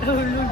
Nahulog.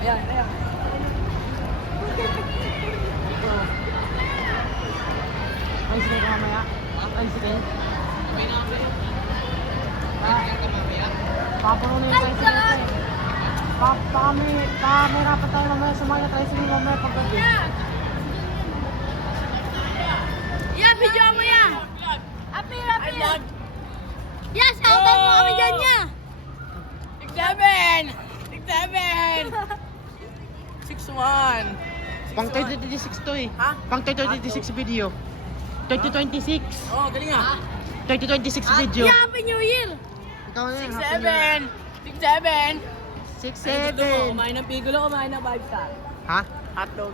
Ayan, ayan. Ay, sige ka mamaya. Ay, sige. Paparoon na yung tricycle ko eh. Kamera pa tayo mamaya sa mga tricycle mamaya paggabi. Yeah, video mo yan. Apir. Yes, shoutout mo kami dyan niya. 6'1". Pang 2026 to eh. Ha? Pang 2026 video. 2026. Oh, galing ah. 2026 video. Yeah, Happy New Year. Ikaw na yun. 6'7". 6'7". Kumain ng pigulo, kumain ng 5-star. Ha? Hotdog.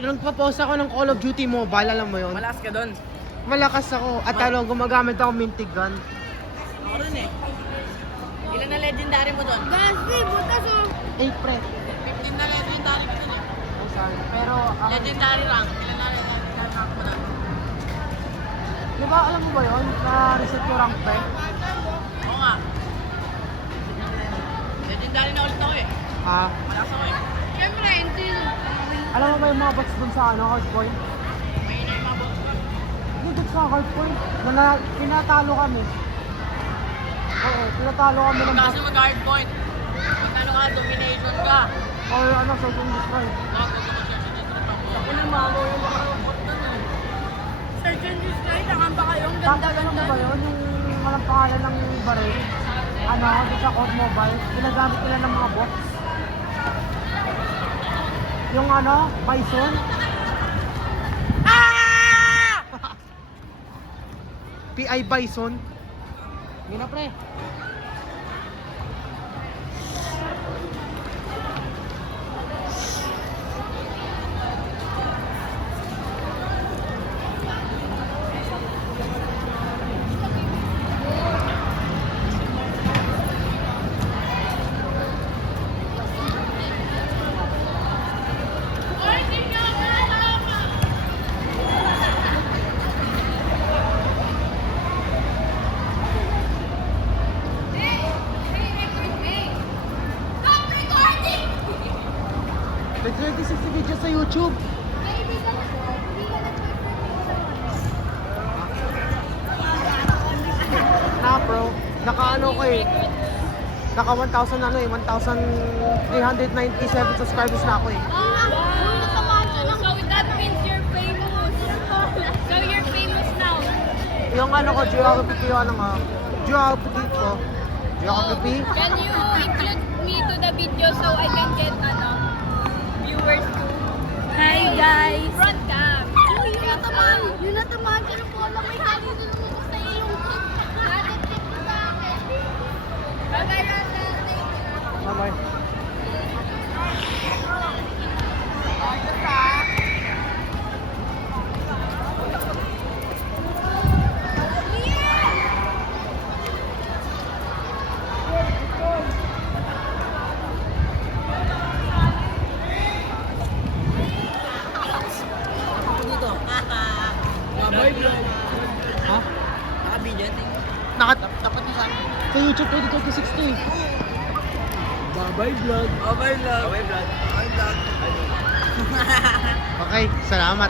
Nagpa-post ako ng Call of Duty Mobile, alam mo yun? Malakas ka doon. Malakas ako. At gumagamit ako mintig gun. Ako rin eh. Ilan na legendary mo doon? Gaspi, butas oh. 8 pre. 15 na legendary mo doon eh. Oh, sorry. Pero, Legendary rank. Ilan na legendary rank mo doon? di ba alam mo ba yun? Na-reset ko rank pre? Oo nga. Legendary na ulit ako eh. Ha? Malakas ako eh. Siyempre, until... Alam mo ba yung mga bots dun sa hardpoint? May ina yung mga boss. Hindi dun sa hardpoint. Pinatalo kami. Oo, pinatalo kami ng Kaso bots. mag-hard point. Magkano ka, domination ka. Or ano, search and destroy. Bakit gusto mo search and destroy pa mo? Ako na malo yung mga bot doon eh. Search and destroy, tangan ba kayo? Ang Tapos alam mo ba yun? Yung walang pangalan ng baril. Ano, dun sa Code Mobile. Ginagamit nila ng mga bots. Yung ano, Bison. PI Bison. Yun na pre. May 26 video sa YouTube. Na bro, naka ano ko eh. Naka 1,000 ano eh, 1,397 subscribers na ako eh. So that means you're famous. So you're famous now. Yung ano ko, geography ko, ano nga, geography ko. Geography? Can you include me to the video so I can get viewers too? Hi guys! Front cam! Uy, yun natamaan YouTube 2026 to eh. Babay vlog. Babay vlog. Babay vlog. Babay vlog. Okay, salamat.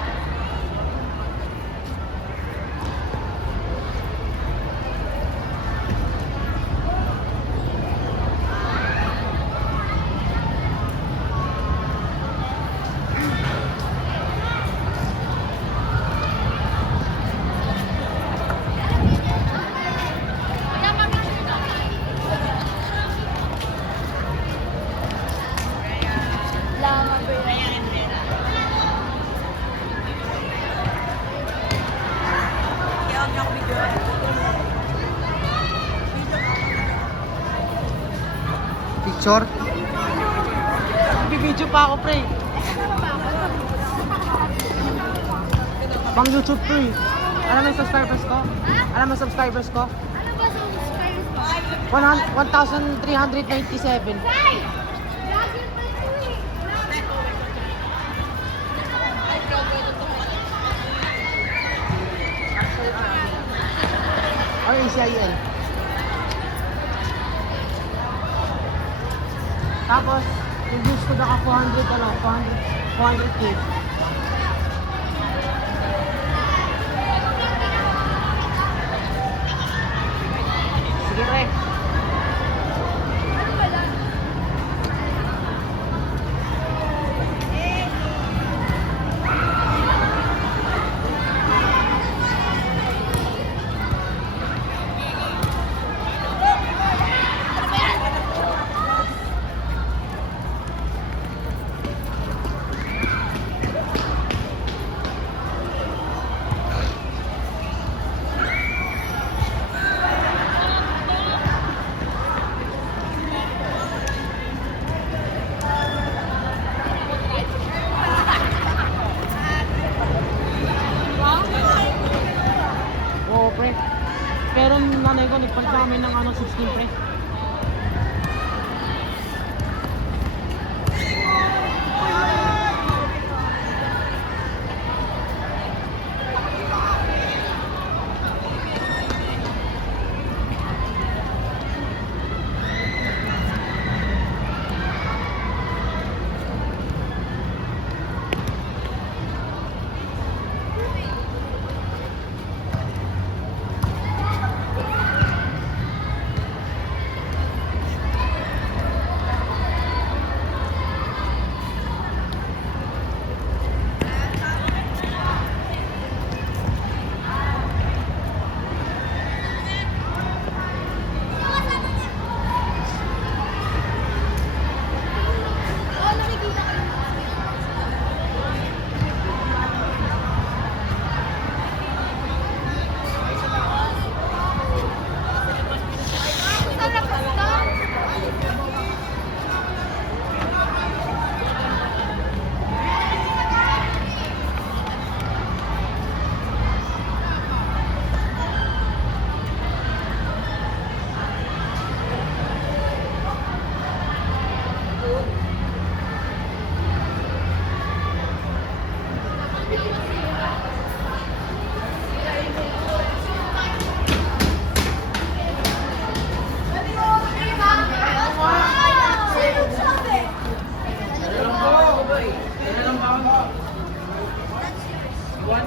Picture? Bibidyo pa ako, pre. Pang YouTube to eh. Alam mo yung subscribers ko? Alam mo yung subscribers ko? Ano ba sa subscribers ko? 1,397. Hey! Lagi pa ito eh. Or ACIL. Tapos, yung views ko naka 400K. Sige, pre. Ano ba lang? Oo, pre. Pero yung nanay ko, nagpalit na kami ng 16, pre. Oo, nakikita ko yung sarap basta. Sino sabi? One.